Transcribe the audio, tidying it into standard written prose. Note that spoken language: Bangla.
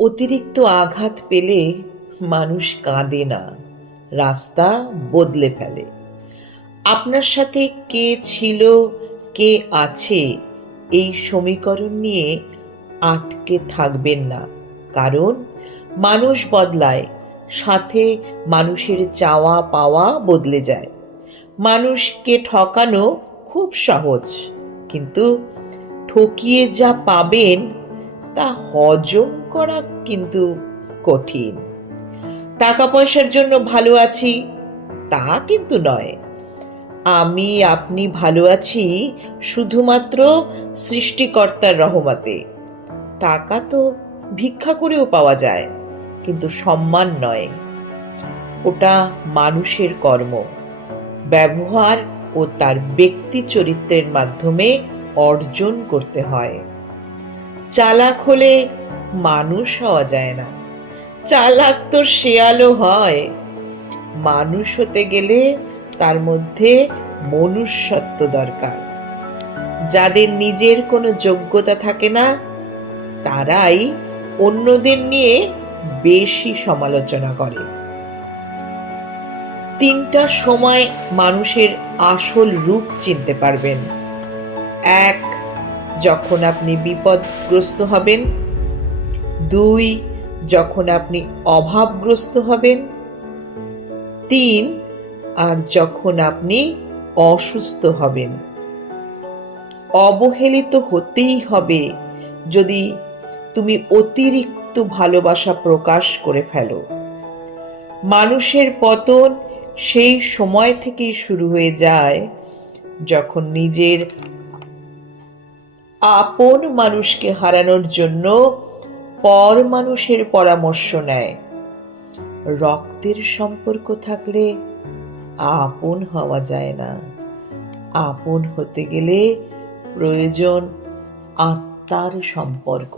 অতিরিক্ত আঘাত পেলে মানুষ কাঁদে না, রাস্তা বদলে ফেলে। আপনার সাথে কে ছিল, কে আছে, এই সমীকরণ নিয়ে আটকে থাকবেন না। কারণ মানুষ বদলায়, সাথে মানুষের চাওয়া পাওয়া বদলে যায়। মানুষকে ঠকানো খুব সহজ, কিন্তু ঠকিয়ে যা পাবেন তা হজম করা কিন্তু কঠিন। টাকা পয়সার জন্য ভালো আছি তা কিন্তু নয়। আমি আপনি ভালো আছি শুধুমাত্র সৃষ্টিকর্তার রহমতে। টাকা তো ভিক্ষা করেও পাওয়া যায়, কিন্তু সম্মান নয়। ওটা মানুষের কর্ম, ব্যবহার ও তার ব্যক্তি চরিত্রের মাধ্যমে অর্জন করতে হয়। চালাক হলে মানুষ হওয়া যায় না, চালাক তো শেয়ালও হয়। মানুষ হতে গেলে তার মধ্যে মনুষ্যত্ব দরকার। যাদের নিজের কোনো যোগ্যতা থাকে না, তারাই অন্যদের নিয়ে বেশি সমালোচনা করে। তিনটা সময় মানুষের আসল রূপ চিনতে পারবেন। এক, যখন আপনি বিপদগ্রস্ত হবেন। দুই, যখন আপনি অভাবগ্রস্ত হবেন। তিন, আর যখন আপনি অসুস্থ হবেন। অবহেলিত হতেই হবে যদি তুমি অতিরিক্ত ভালোবাসা প্রকাশ করে ফেলো। মানুষের পতন সেই সময় থেকেই শুরু হয়ে যায় যখন নিজের আপন মানুষকে হারানোর জন্য পর মানুষের পরামর্শ নেয়। রক্তের সম্পর্ক থাকলে আপন হওয়া যায় না। আপন হতে গেলে প্রয়োজন আত্মার সম্পর্ক।